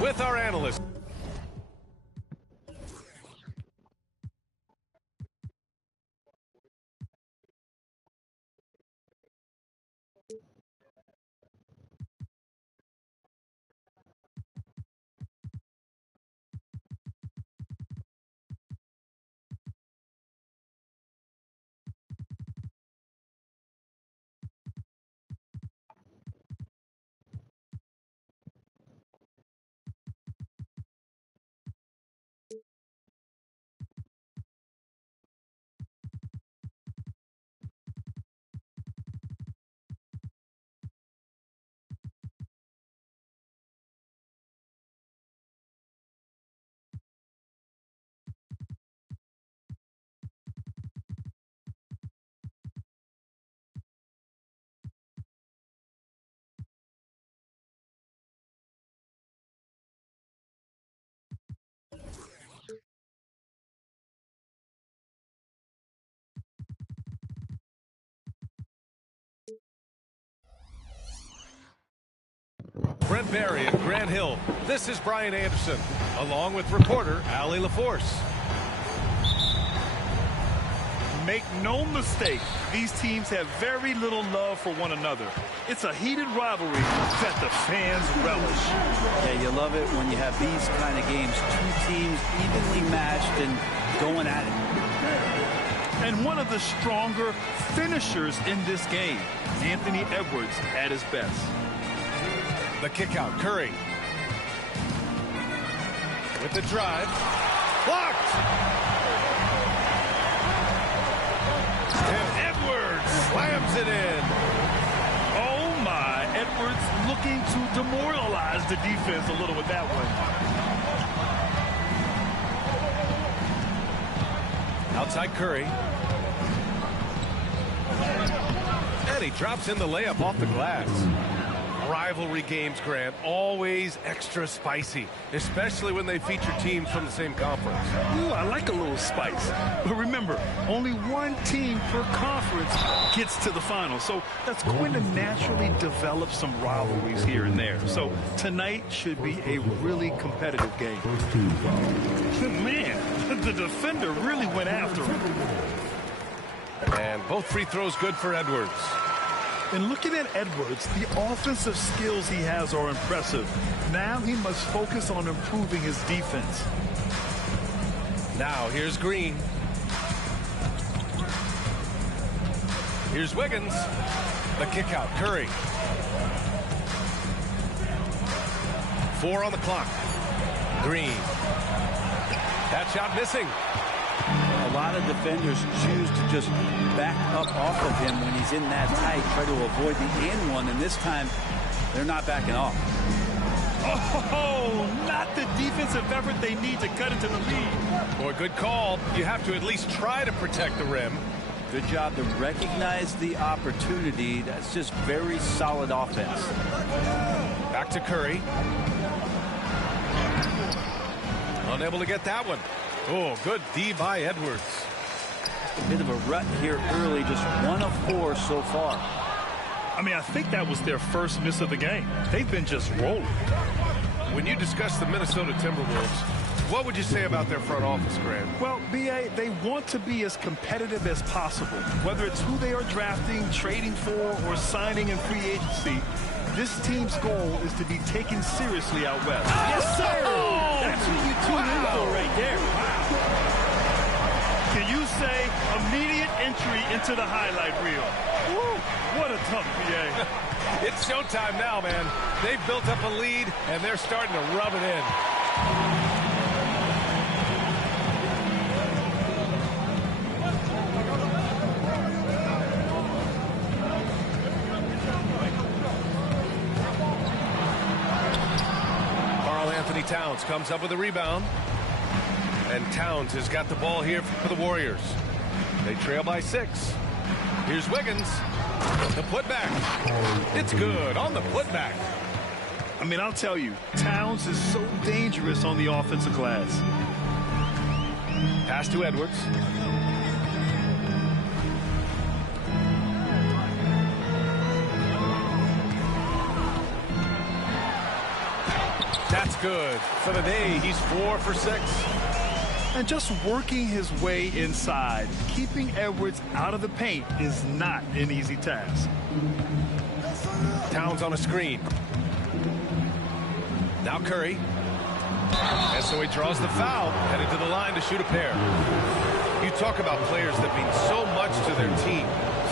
With our analyst. Brent Barry and Grant Hill. This is Brian Anderson, along with reporter Allie LaForce. Make no mistake, these teams have very little love for one another. It's a heated rivalry that the fans relish. Yeah, you love it when you have these kind of games. Two teams evenly matched and going at it. And one of the stronger finishers in this game, Anthony Edwards at his best. The kick out, Curry. With the drive. Blocked! And Edwards slams it in. Oh my, Edwards looking to demoralize the defense a little with that one. Outside Curry. And he drops in the layup off the glass. Rivalry games, Grant, always extra spicy, especially when they feature teams from the same conference. Ooh, I like a little spice. But remember, only one team per conference gets to the final. So that's going to naturally develop some rivalries here and there. So tonight should be a really competitive game. Man, the defender really went after him. And both free throws good for Edwards. And looking at Edwards, the offensive skills he has are impressive. Now he must focus on improving his defense. Now here's Green. Here's Wiggins. The kick out, Curry. 4 on the clock. Green. That shot missing. A lot of defenders choose to just back up off of him when he's in that tight, try to avoid the and one, and this time they're not backing off. Oh, not the defensive effort they need to cut into the lead. Boy, good call. You have to at least try to protect the rim. Good job to recognize the opportunity. That's just very solid offense. Back to Curry. Unable to get that one. Oh, good D by Edwards. A bit of a rut here early, just 1 of 4 so far. I mean, I think that was their first miss of the game. They've been just rolling. When you discuss the Minnesota Timberwolves, what would you say about their front office, Grant? Well, B.A., they want to be as competitive as possible. Whether it's who they are drafting, trading for, or signing in free agency, this team's goal is to be taken seriously out west. Yes, sir! That's what you tune in for right there. Can you say immediate entry into the highlight reel? Woo, what a tough B.A. It's showtime now, man. They've built up a lead, and they're starting to rub it in. Towns comes up with a rebound. And Towns has got the ball here for the Warriors. They trail by 6. Here's Wiggins. The putback. It's good on the putback. I mean, I'll tell you, Towns is so dangerous on the offensive glass. Pass to Edwards. That's good. For the day, he's 4 for 6. And just working his way inside, keeping Edwards out of the paint is not an easy task. Towns on a screen. Now Curry. And so he draws the foul, headed to the line to shoot a pair. You talk about players that mean so much to their team.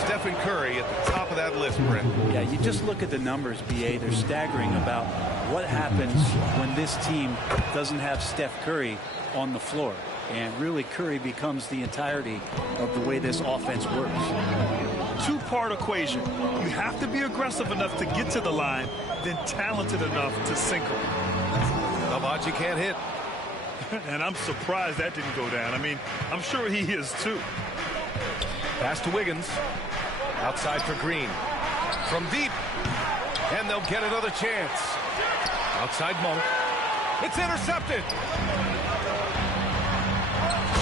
Stephen Curry at the top of that list, Brent. Yeah, you just look at the numbers, B.A. They're staggering about what happens when this team doesn't have Steph Curry on the floor. And really, Curry becomes the entirety of the way this offense works. Two-part equation. You have to be aggressive enough to get to the line, then talented enough to sink them. Navaji can't hit. And I'm surprised that didn't go down. I mean, I'm sure he is too. Pass to Wiggins. Outside for Green. From deep. And they'll get another chance. Outside Monk. It's intercepted.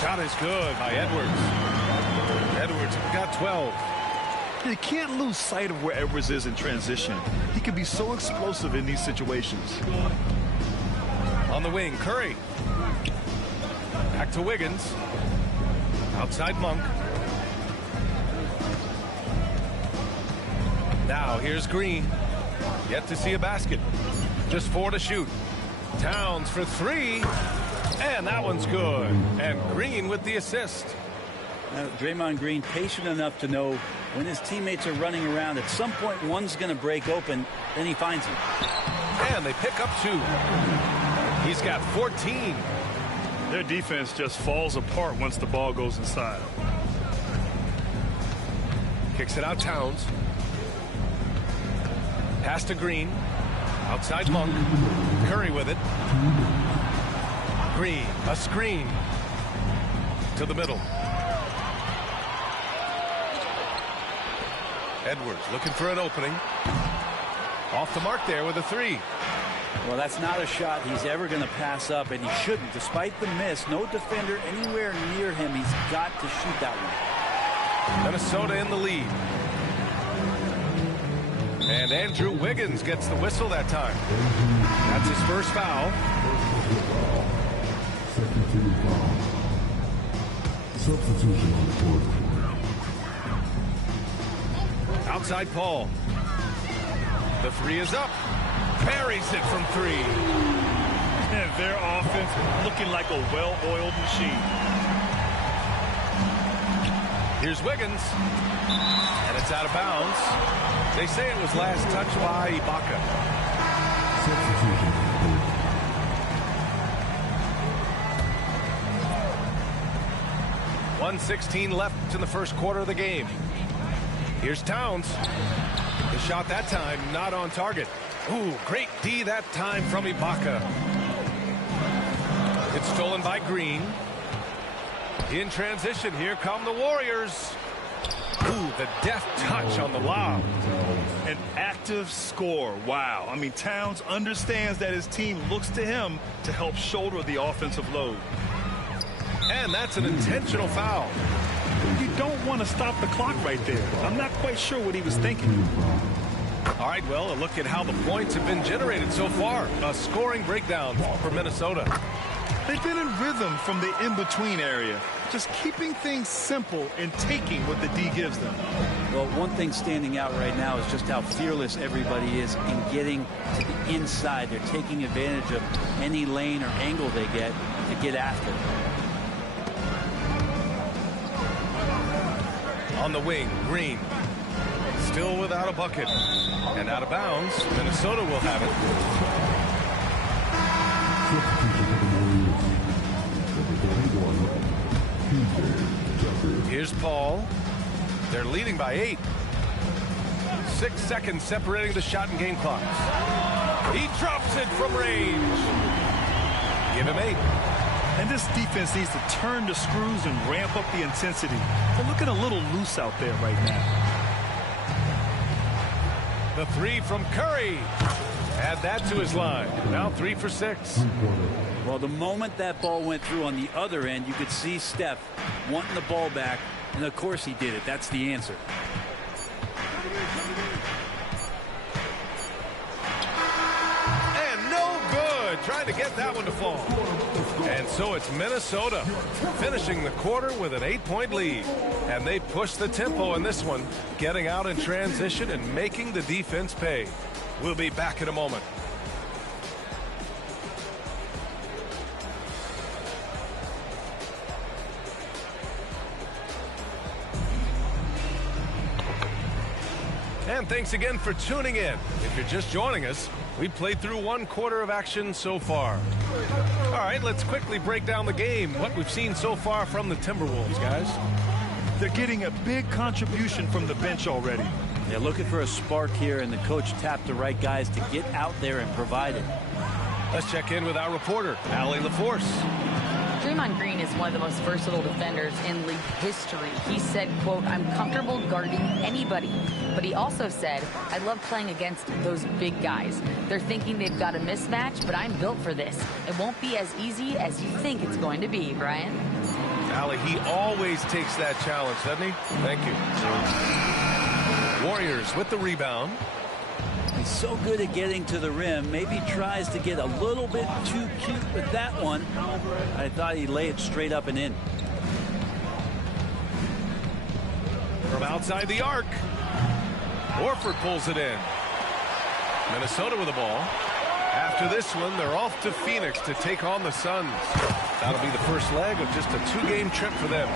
Shot is good by Edwards. Edwards got 12. You can't lose sight of where Edwards is in transition. He can be so explosive in these situations. On the wing, Curry. Back to Wiggins. Outside Monk. Now here's Green. Yet to see a basket. Just 4 to shoot. Towns for 3. And that one's good. And Green with the assist. Now, Draymond Green patient enough to know when his teammates are running around, at some point one's going to break open, then he finds him. And they pick up 2. He's got 14. Their defense just falls apart once the ball goes inside. Kicks it out Towns. Pass to Green. Outside Monk. Curry with it. Green, a screen. To the middle. Edwards looking for an opening. Off the mark there with a 3. Well, that's not a shot he's ever going to pass up, and he shouldn't. Despite the miss, no defender anywhere near him. He's got to shoot that one. Minnesota in the lead. And Andrew Wiggins gets the whistle that time. That's his first foul. Substitution on the court. Outside Paul. The 3 is up. Parries it from 3. And their offense looking like a well-oiled machine. Here's Wiggins. And it's out of bounds. They say it was last touched by Ibaka. Substitution on the court. 1:16 left in the first quarter of the game. Here's Towns. The shot that time not on target. Ooh, great D that time from Ibaka. It's stolen by Green. In transition, here come the Warriors. Ooh, the deft touch on the lob. An active score. Wow. I mean, Towns understands that his team looks to him to help shoulder the offensive load. And that's an intentional foul. You don't want to stop the clock right there. I'm not quite sure what he was thinking. All right, well, a look at how the points have been generated so far. A scoring breakdown for Minnesota. They've been in rhythm from the in-between area, just keeping things simple and taking what the D gives them. Well, one thing standing out right now is just how fearless everybody is in getting to the inside. They're taking advantage of any lane or angle they get to get after it. On the wing, Green. Still without a bucket. And out of bounds. Minnesota will have it. Here's Paul. They're leading by 8. 6 seconds separating the shot and game clocks. He drops it from range. Give him 8. And this defense needs to turn the screws and ramp up the intensity. They're looking a little loose out there right now. The three from Curry. Add that to his line. Now 3 for 6. Well, the moment that ball went through on the other end, you could see Steph wanting the ball back. And, of course, he did it. That's the answer. And no good. Trying to get that one to fall. And so it's Minnesota finishing the quarter with an 8-point lead. And they push the tempo in this one, getting out in transition and making the defense pay. We'll be back in a moment. And thanks again for tuning in. If you're just joining us, we played through 1 quarter of action so far. All right, let's quickly break down the game, what we've seen so far from the Timberwolves, guys. They're getting a big contribution from the bench already. They're looking for a spark here, and the coach tapped the right guys to get out there and provide it. Let's check in with our reporter, Allie LaForce. Draymond Green is one of the most versatile defenders in league history. He said, quote, "I'm comfortable guarding anybody." But he also said, "I love playing against those big guys. They're thinking they've got a mismatch, but I'm built for this. It won't be as easy as you think it's going to be," Brian. Allie, he always takes that challenge, doesn't he? Thank you. Warriors with the rebound. He's so good at getting to the rim. Maybe tries to get a little bit too cute with that one. I thought he'd lay it straight up and in. From outside the arc, Horford pulls it in. Minnesota with the ball. After this one, they're off to Phoenix to take on the Suns. That'll be the first leg of just a 2-game trip for them.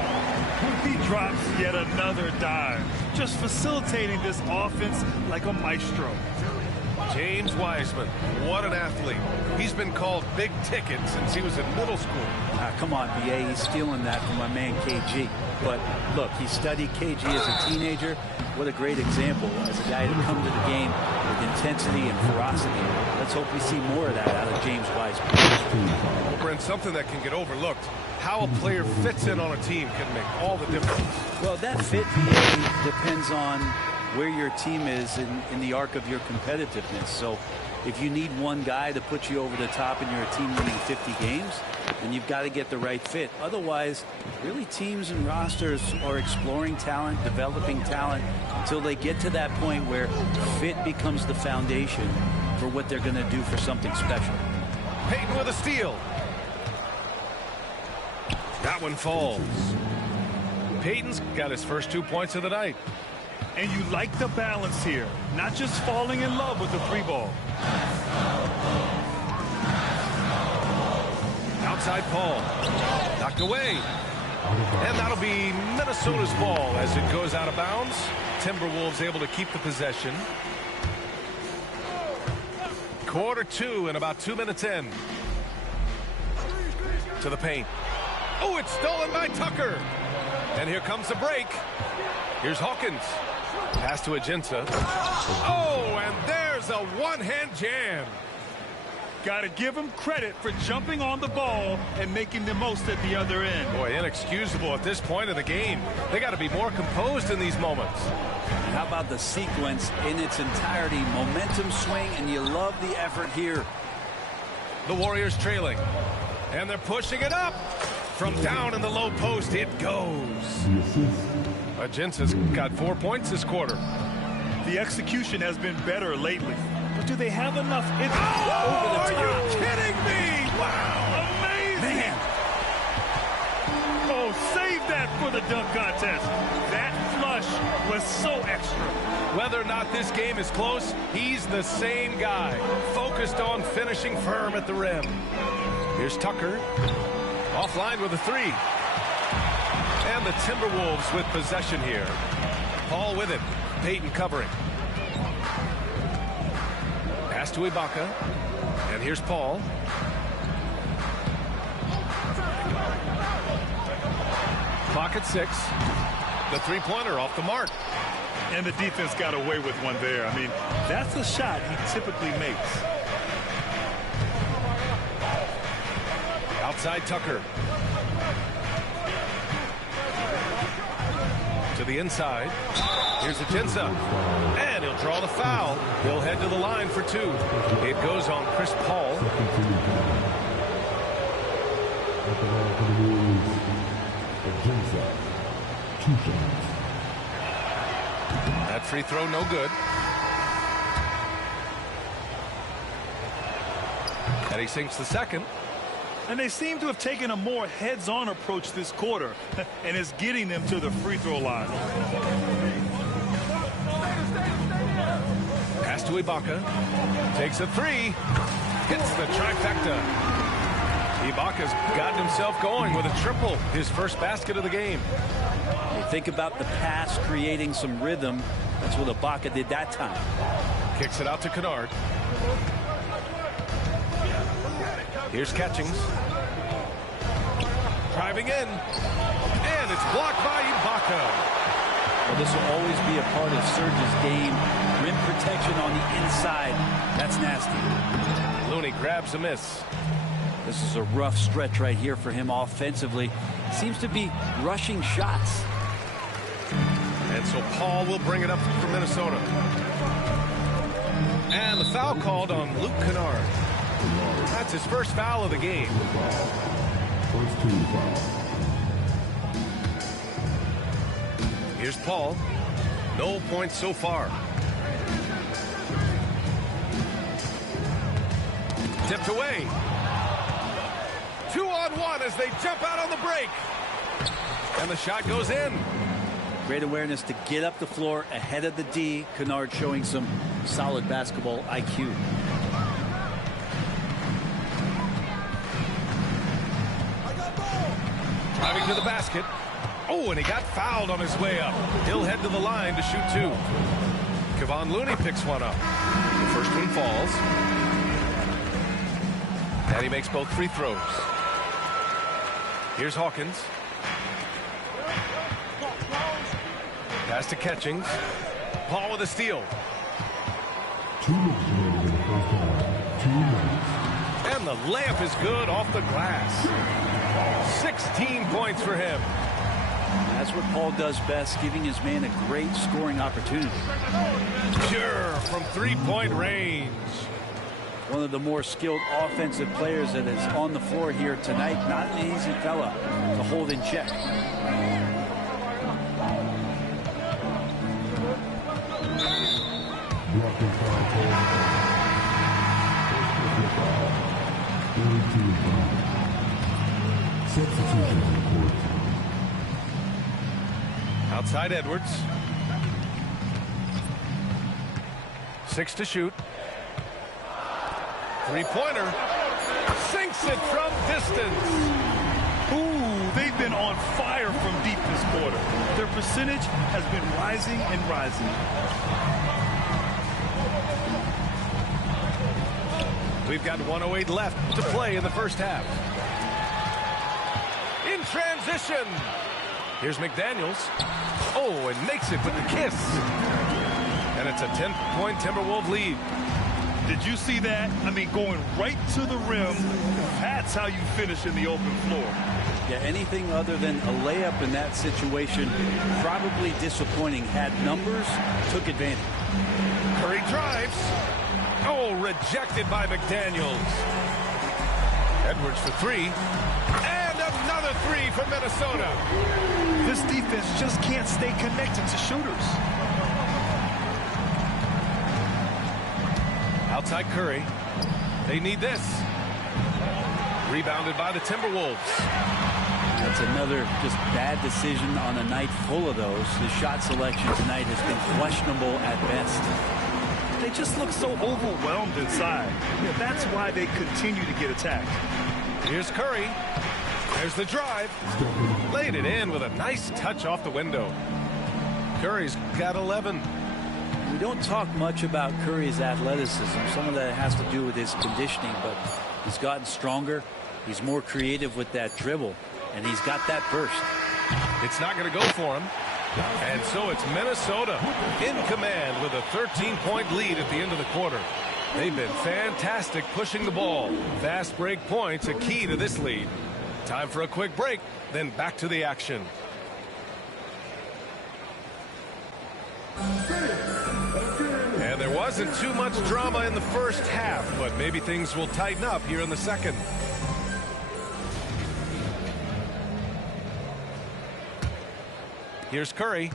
He drops yet another dive, just facilitating this offense like a maestro. James Wiseman, what an athlete. He's been called big ticket since he was in middle school. Come on, BA, he's stealing that from my man KG. But look, he studied KG as a teenager. What a great example as a guy to come to the game with intensity and ferocity. Let's hope we see more of that out of James Wiseman. Well, Brent, something that can get overlooked. How a player fits in on a team can make all the difference. Well, that fit, BA, depends on where your team is in the arc of your competitiveness. So if you need one guy to put you over the top and you're a team winning 50 games, then you've got to get the right fit. Otherwise, really teams and rosters are exploring talent, developing talent until they get to that point where fit becomes the foundation for what they're going to do for something special. Payton with a steal. That one falls. Payton's got his first 2 points of the night. And you like the balance here, not just falling in love with the 3 ball. Outside Paul. Knocked away. And that'll be Minnesota's ball as it goes out of bounds. Timberwolves able to keep the possession. Quarter 2 and about 2 minutes in. To the paint. Oh, it's stolen by Tucker. And here comes the break. Here's Hawkins. Pass to Ajinça. Oh, and there's a one-hand jam. Got to give him credit for jumping on the ball and making the most at the other end. Boy, inexcusable at this point of the game. They got to be more composed in these moments. How about the sequence in its entirety? Momentum swing, and you love the effort here. The Warriors trailing. And they're pushing it up. From down in the low post, it goes. Ajinça's got 4 points this quarter. The execution has been better lately. But do they have enough? It's over the top. Are you kidding me? Wow. Amazing. Man. Oh, save that for the dunk contest. That flush was so extra. Whether or not this game is close, he's the same guy. Focused on finishing firm at the rim. Here's Tucker. Offline with a 3. And the Timberwolves with possession here. Paul with it. Payton covering. Pass to Ibaka. And here's Paul. Clock at 6. The 3-pointer off the mark. And the defense got away with one there. I mean, that's a shot he typically makes. Outside Tucker. To the inside. Here's Ajinça. And he'll draw the foul. He'll head to the line for 2. It goes on Chris Paul. That free throw no good. And he sinks the second. And they seem to have taken a more heads-on approach this quarter, and it's getting them to the free throw line. Pass to Ibaka. Takes a 3. Hits the trifecta. Ibaka's gotten himself going with a triple. His first basket of the game. You think about the pass creating some rhythm. That's what Ibaka did that time. Kicks it out to Kennard. Here's Catchings. Driving in. And it's blocked by Ibaka. Well, this will always be a part of Serge's game. Rim protection on the inside. That's nasty. Looney grabs a miss. This is a rough stretch right here for him offensively. Seems to be rushing shots. And so Paul will bring it up for Minnesota. And the foul called on Luke Kennard. That's his first foul of the game. First team foul. Here's Paul. No points so far. Tipped away. 2-on-1 as they jump out on the break. And the shot goes in. Great awareness to get up the floor ahead of the D. Kennard showing some solid basketball IQ. Driving to the basket. Oh, and he got fouled on his way up. He'll head to the line to shoot 2. Kevon Looney picks one up. The first one falls. And he makes both free throws. Here's Hawkins. Pass to Catchings. Paul with a steal. 2 minutes remaining in the first half. 2 minutes. And the layup is good off the glass. 16 points for him. That's what Paul does best, giving his man a great scoring opportunity. Pure from three-point range. One of the more skilled offensive players that is on the floor here tonight. Not an easy fella to hold in check. Blocking foul call. First foul. Third team foul. Substitution on the court. Outside Edwards. 6 to shoot. Three-pointer. Sinks it from distance. Ooh, they've been on fire from deep this quarter. Their percentage has been rising and rising. We've got 1:08 left to play in the first half. In transition. Here's McDaniels. Oh, and makes it with the kiss. And it's a 10-point Timberwolves lead. Did you see that? I mean, going right to the rim. That's how you finish in the open floor. Yeah, anything other than a layup in that situation, probably disappointing. Had numbers, took advantage. Curry drives. Oh, rejected by McDaniels. Edwards for 3. And another 3 from Minnesota. This defense just can't stay connected to shooters. Outside Curry. They need this. Rebounded by the Timberwolves. That's another just bad decision on a night full of those. The shot selection tonight has been questionable at best. They just look so overwhelmed inside. Yeah, that's why they continue to get attacked. Here's Curry. There's the drive. Laid it in with a nice touch off the window. Curry's got 11. We don't talk much about Curry's athleticism. Some of that has to do with his conditioning, but he's gotten stronger. He's more creative with that dribble, and he's got that burst. It's not going to go for him. And so it's Minnesota in command with a 13-point lead at the end of the quarter. They've been fantastic pushing the ball. Fast break points, a key to this lead. Time for a quick break, then back to the action. And there wasn't too much drama in the first half, but maybe things will tighten up here in the second. Here's Curry.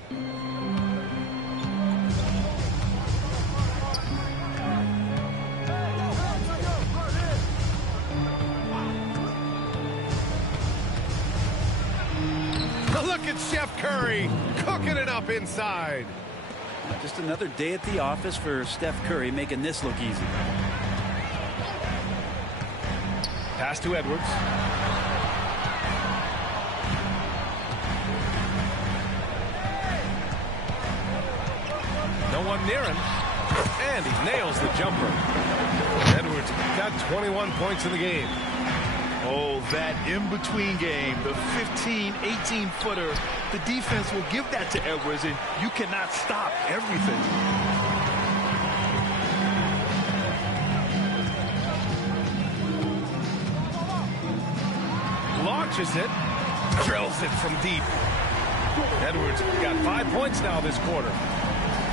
Look at Chef Curry cooking it up inside. Just another day at the office for Steph Curry, making this look easy. Pass to Edwards. No one near him. And he nails the jumper. Edwards got 21 points in the game. Oh, that in-between game, the 15, 18-footer, the defense will give that to Edwards, and you cannot stop everything. Launches it, drills it from deep. Edwards got 5 points now this quarter.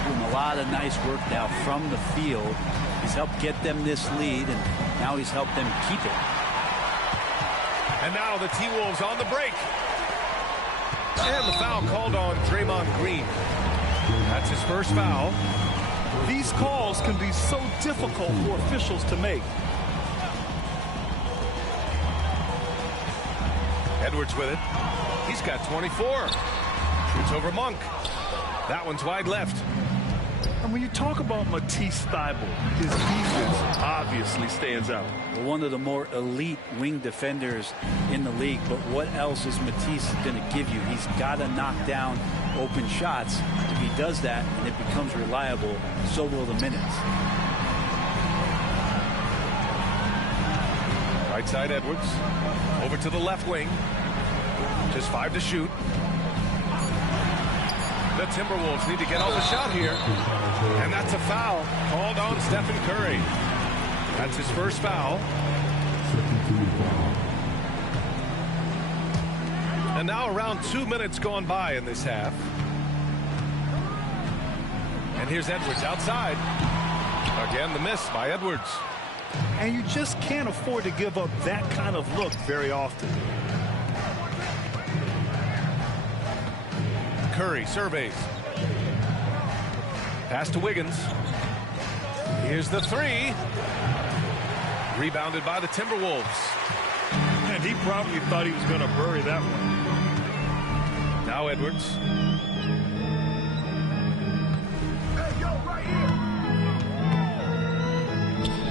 Doing a lot of nice work now from the field. He's helped get them this lead, and now he's helped them keep it. And now the T-Wolves on the break. And the foul called on Draymond Green. That's his first foul. These calls can be so difficult for officials to make. Edwards with it. He's got 24. Shoots over Monk. That one's wide left. And when you talk about Matisse Thybulle, his defense obviously stands out. Well, one of the more elite wing defenders in the league, but what else is Matisse going to give you? He's got to knock down open shots. If he does that and it becomes reliable, so will the minutes. Right side Edwards. Over to the left wing. Just 5 to shoot. The Timberwolves need to get on the shot here. And that's a foul called on Stephen Curry. That's his first foul. And now around 2 minutes gone by in this half. And here's Edwards outside. Again, the miss by Edwards. And you just can't afford to give up that kind of look very often. Curry surveys. Pass to Wiggins. Here's the three. Rebounded by the Timberwolves. And he probably thought he was going to bury that one. Now Edwards.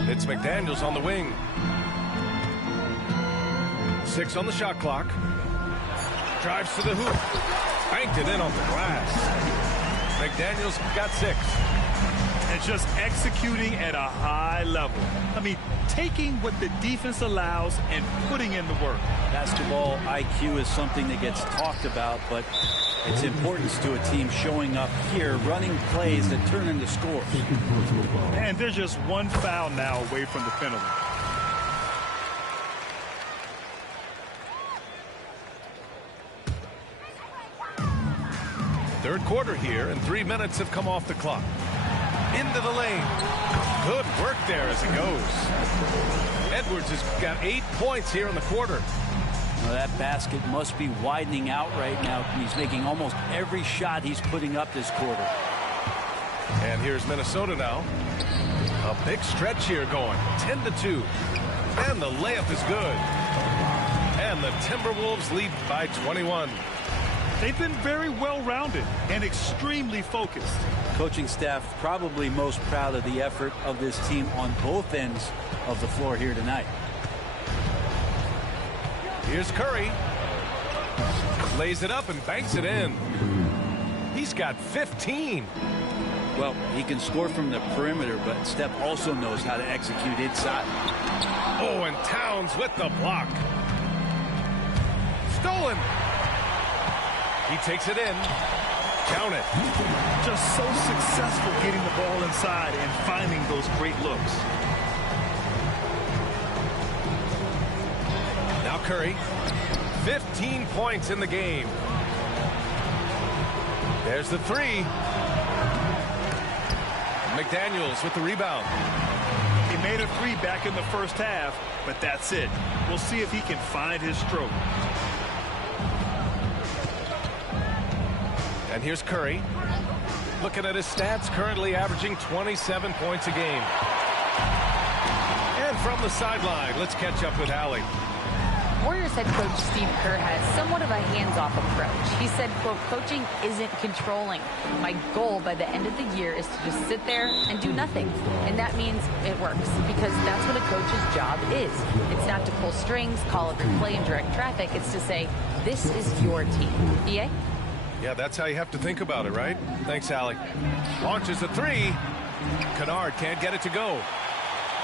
It's McDaniels on the wing. 6 on the shot clock. Drives to the hoop. Banked it in off the glass. McDaniels got 6. And just executing at a high level. I mean, taking what the defense allows and putting in the work. Basketball IQ is something that gets talked about, but its importance to a team showing up here, running plays that turn into scores. And there's just one foul now away from the penalty. Third quarter here, and 3 minutes have come off the clock. Into the lane. Good work there as it goes. Edwards has got 8 points here in the quarter. Now that basket must be widening out right now. He's making almost every shot he's putting up this quarter. And here's Minnesota now. A big stretch here going. 10-2. And the layup is good. And the Timberwolves lead by 21. They've been very well-rounded and extremely focused. Coaching staff probably most proud of the effort of this team on both ends of the floor here tonight. Here's Curry. Lays it up and banks it in. He's got 15. Well, he can score from the perimeter, but Steph also knows how to execute inside. Oh, and Towns with the block. Stolen. He takes it in. Count it. Just so successful getting the ball inside and finding those great looks. Now Curry. 15 points in the game. There's the three. McDaniels with the rebound. He made a three back in the first half, but that's it. We'll see if he can find his stroke. And here's Curry. Looking at his stats, currently averaging 27 points a game. And from the sideline, let's catch up with Allie. Warriors head coach Steve Kerr has somewhat of a hands-off approach. He said, quote, coaching isn't controlling. My goal by the end of the year is to just sit there and do nothing. And that means it works because that's what a coach's job is. It's not to pull strings, call every play and direct traffic. It's to say, this is your team. BA? Yeah, that's how you have to think about it, right? Thanks, Allie. Launches a three. Kennard can't get it to go.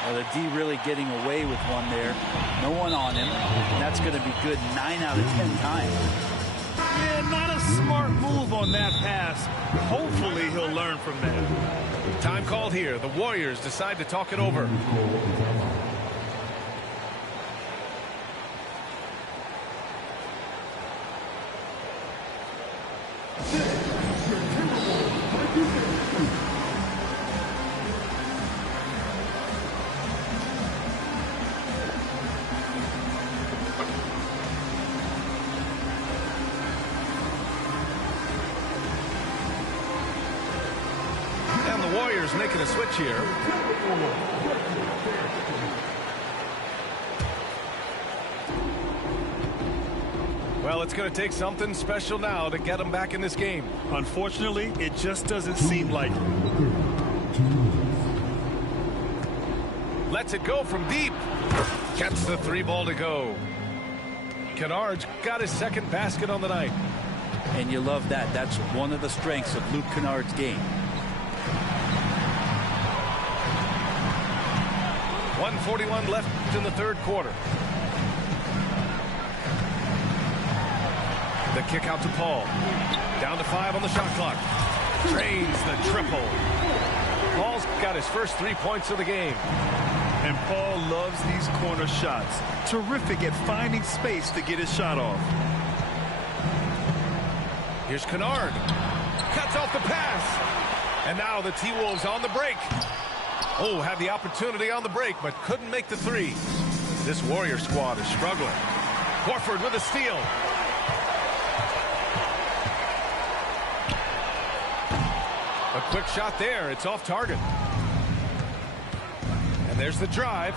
Well, the D really getting away with one there. No one on him. And that's going to be good 9 out of 10 times. Yeah, not a smart move on that pass. Hopefully he'll learn from that. Time called here. The Warriors decide to talk it over. Warriors making a switch here. Well, it's going to take something special now to get them back in this game. Unfortunately, it just doesn't seem like it. Lets it go from deep. Gets the three ball to go. Kennard's got his second basket on the night. And you love that. That's one of the strengths of Luke Kennard's game. 1:41 left in the third quarter. The kick out to Paul. Down to 5 on the shot clock. Drains the triple. Paul's got his first 3 points of the game. And Paul loves these corner shots. Terrific at finding space to get his shot off. Here's Kennard. Cuts off the pass. And now the T-Wolves on the break. Oh, had the opportunity on the break, but couldn't make the three. This Warrior squad is struggling. Horford with a steal. A quick shot there. It's off target. And there's the drive.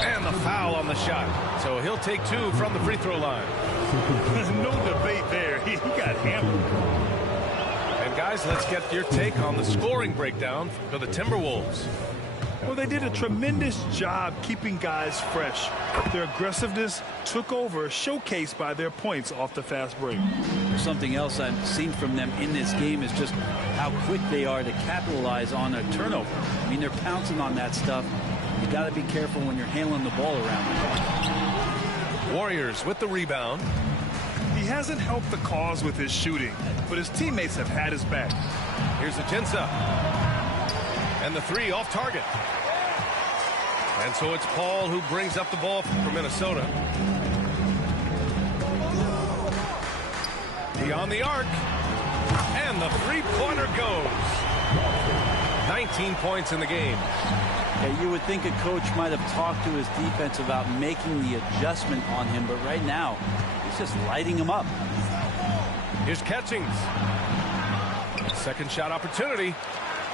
And the foul on the shot. So he'll take 2 from the free throw line. No debate there. He got hammered. And guys, let's get your take on the scoring breakdown for the Timberwolves. Well, they did a tremendous job keeping guys fresh. Their aggressiveness took over, showcased by their points off the fast break. Something else I've seen from them in this game is just how quick they are to capitalize on a turnover. I mean, they're pouncing on that stuff. You got to be careful when you're handling the ball around. Warriors with the rebound. He hasn't helped the cause with his shooting, but his teammates have had his back. Here's Ajinça. And the three off target. And so it's Paul who brings up the ball for Minnesota. Beyond the arc. And the three-pointer goes. 19 points in the game. Yeah, you would think a coach might have talked to his defense about making the adjustment on him, but right now, he's just lighting him up. Here's Catchings. Second shot opportunity.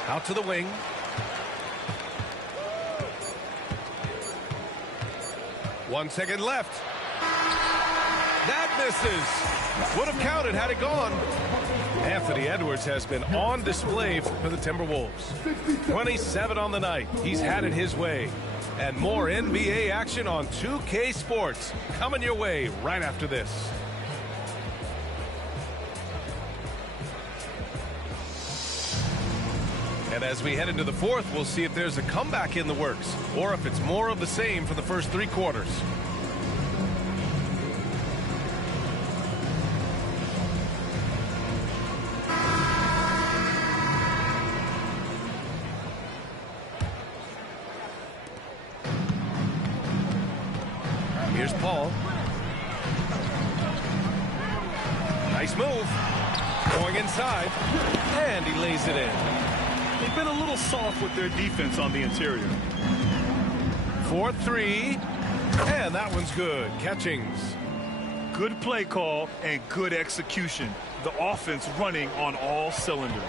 Out to the wing. One second left. That misses. Would have counted had it gone. Anthony Edwards has been on display for the Timberwolves. 27 on the night. He's had it his way. And more NBA action on 2K Sports coming your way right after this. And as we head into the fourth, we'll see if there's a comeback in the works or if it's more of the same for the first 3 quarters. Here's Paul. Nice move. Going inside. And he lays it in. They've been a little soft with their defense on the interior. 4-3. And that one's good. Catchings. Good play call and good execution. The offense running on all cylinders.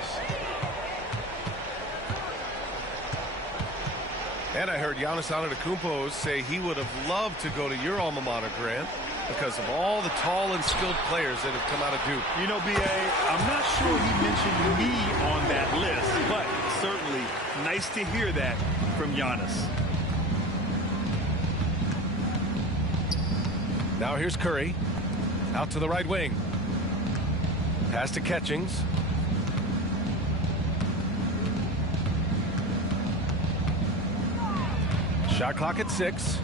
And I heard Giannis Antetokounmpo say he would have loved to go to your alma mater, Grant, because of all the tall and skilled players that have come out of Duke. You know, B.A., I'm not sure he mentioned me on that list, but certainly nice to hear that from Giannis. Now here's Curry. Out to the right wing. Pass to Catchings. Shot clock at 6.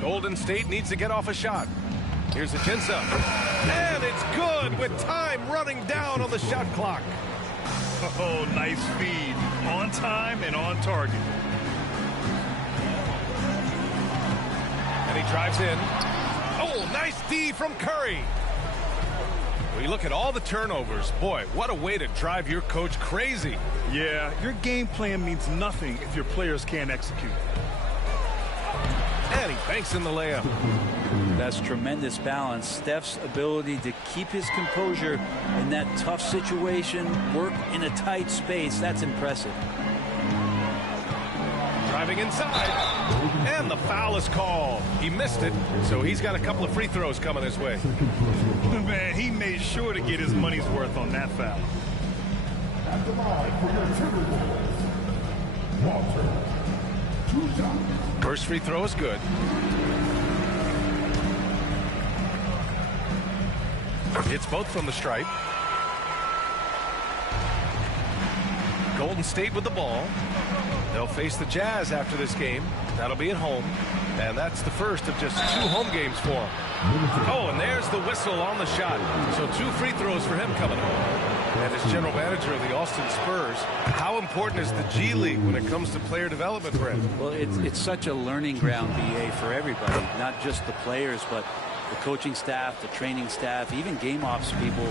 Golden State needs to get off a shot. Here's Ajinça. And it's good with time running down on the shot clock. Oh, nice feed. On time and on target. And he drives in. Oh, nice D from Curry. We look at all the turnovers. Boy, what a way to drive your coach crazy. Yeah, your game plan means nothing if your players can't execute. And he banks in the layup. That's tremendous balance. Steph's ability to keep his composure in that tough situation, work in a tight space, that's impressive. Driving inside. And the foul is called. He missed it, so he's got a couple of free throws coming his way. Man, he made sure to get his money's worth on that foul. At the line for your Timberwolves, Walter. 2 shots. First free throw is good. It's both from the stripe. Golden State with the ball. They'll face the Jazz after this game. That'll be at home. And that's the first of just 2 home games for them. Oh, and there's the whistle on the shot. So 2 free throws for him coming home. And as general manager of the Austin Spurs, how important is the G League when it comes to player development, Brent? Well, it's such a learning ground, BA, for everybody, not just the players, but the coaching staff, the training staff, even game ops people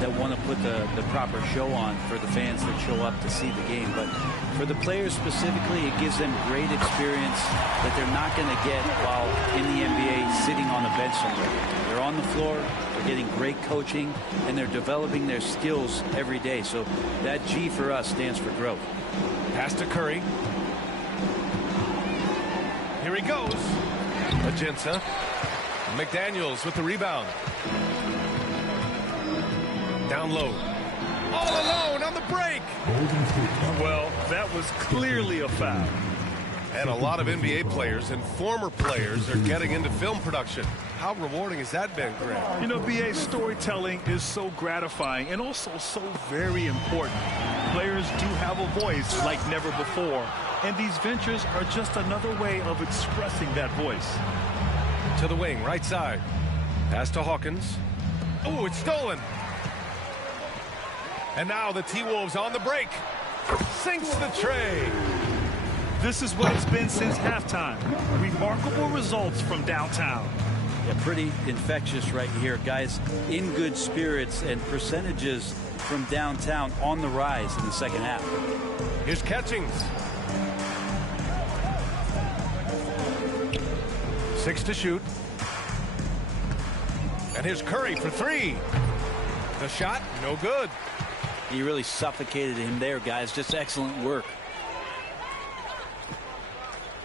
that want to put the proper show on for the fans that show up to see the game. But for the players specifically, it gives them great experience that they're not going to get while in the NBA sitting on a bench somewhere. They're on the floor, they're getting great coaching, and they're developing their skills every day. So that G for us stands for growth. Pass to Curry. Here he goes. Ajinça. McDaniels with the rebound. Down low. All alone on the break. Well, that was clearly a foul. And a lot of NBA players and former players are getting into film production. How rewarding has that been, Grant? You know, BA, storytelling is so gratifying and also so very important. Players do have a voice like never before, and these ventures are just another way of expressing that voice. To the wing, right side. Pass to Hawkins. Oh, it's stolen. And now the T-Wolves on the break. Sinks the tray. This is what it's been since halftime. Remarkable results from downtown. Yeah, pretty infectious right here. Guys in good spirits and percentages from downtown on the rise in the second half. Here's Catchings. 6 to shoot. And here's Curry for 3. The shot, no good. He really suffocated him there, guys. Just excellent work.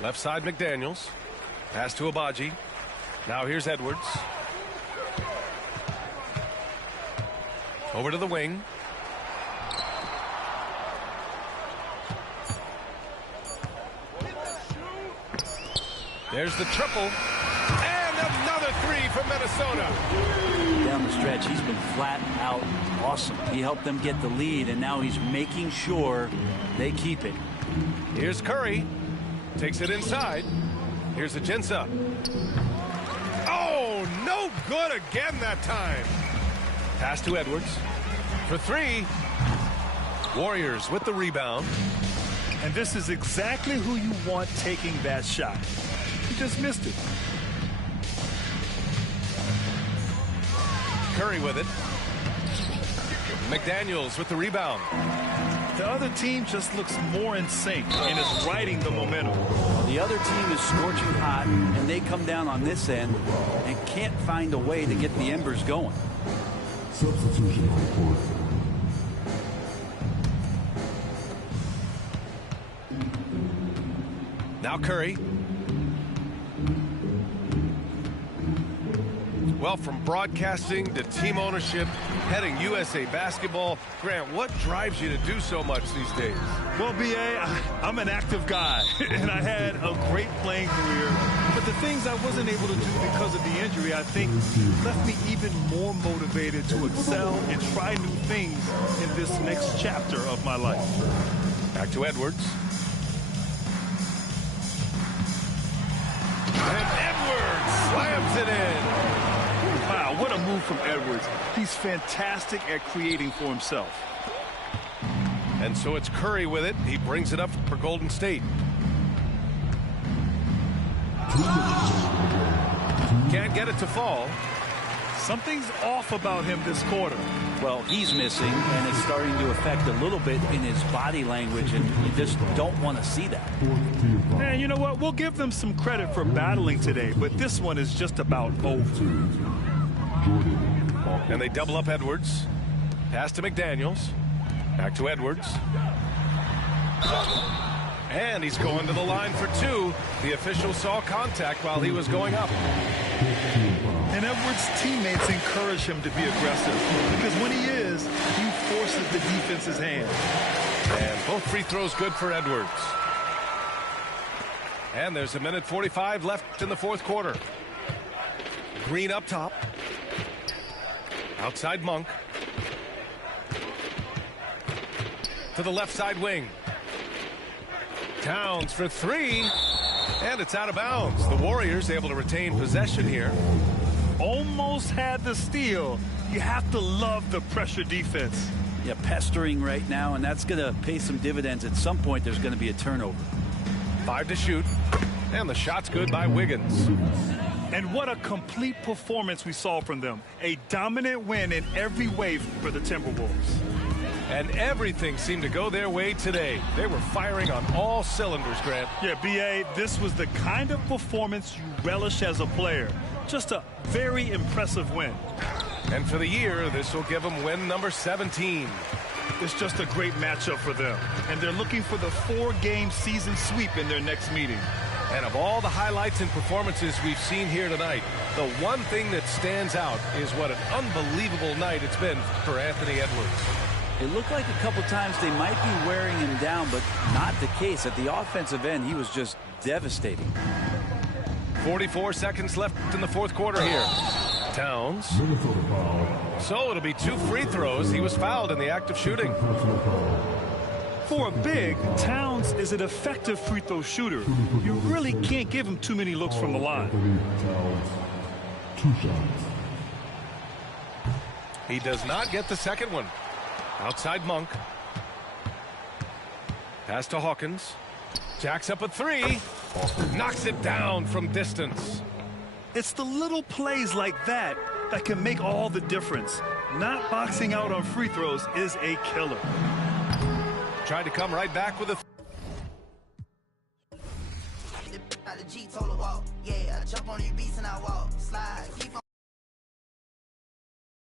Left side, McDaniels. Pass to Agbaji. Now here's Edwards. Over to the wing. There's the triple. And another 3 from Minnesota. Down the stretch, he's been flat out awesome. He helped them get the lead, and now he's making sure they keep it. Here's Curry. Takes it inside. Here's Ajinça. Oh, no good again that time. Pass to Edwards. For 3. Warriors with the rebound. And this is exactly who you want taking that shot. He just missed it. Curry with it. McDaniels with the rebound. The other team just looks more in sync and is riding the momentum. The other team is scorching hot, and they come down on this end and can't find a way to get the embers going. Substitution on court. Now Curry. Well, from broadcasting to team ownership, heading USA Basketball, Grant, what drives you to do so much these days? Well, B.A., I'm an active guy, and I had a great playing career. But the things I wasn't able to do because of the injury, I think, left me even more motivated to excel and try new things in this next chapter of my life. Back to Edwards. And Edwards slams it in. Wow, what a move from Edwards. He's fantastic at creating for himself. And so it's Curry with it. He brings it up for Golden State. Can't get it to fall. Something's off about him this quarter. Well, he's missing, and it's starting to affect a little bit in his body language, and you just don't want to see that. And you know what? We'll give them some credit for battling today, but this one is just about over. And they double up Edwards. Pass to McDaniels. Back to Edwards. And he's going to the line for two. The official saw contact while he was going up. And Edwards' teammates encourage him to be aggressive because when he is, he forces the defense's hand. And both free throws good for Edwards. And there's a minute 45 left in the fourth quarter. Green up top. Outside Monk. To the left side wing. Towns for three. And it's out of bounds. The Warriors able to retain possession here. Almost had the steal. You have to love the pressure defense. Yeah, pestering right now, and that's going to pay some dividends. At some point, there's going to be a turnover. 5 to shoot. And the shot's good by Wiggins. And what a complete performance we saw from them. A dominant win in every way for the Timberwolves. And everything seemed to go their way today. They were firing on all cylinders, Grant. Yeah, B.A., this was the kind of performance you relish as a player. Just a very impressive win. And for the year, this will give them win number 17. It's just a great matchup for them. And they're looking for the 4-game season sweep in their next meeting. And of all the highlights and performances we've seen here tonight, the one thing that stands out is what an unbelievable night it's been for Anthony Edwards. It looked like a couple times they might be wearing him down, but not the case. At the offensive end, he was just devastating. 44 seconds left in the fourth quarter here. Towns. So it'll be 2 free throws. He was fouled in the act of shooting. For a big, Towns is an effective free throw shooter. You really can't give him too many looks from the line. 2 shots. He does not get the second one. Outside Monk. Pass to Hawkins. Jacks up a 3. Knocks it down from distance. It's the little plays like that that can make all the difference. Not boxing out on free throws is a killer. Tried to come right back with a... The G told her walk, yeah, I jump on your beats and I walk, slide, keep on.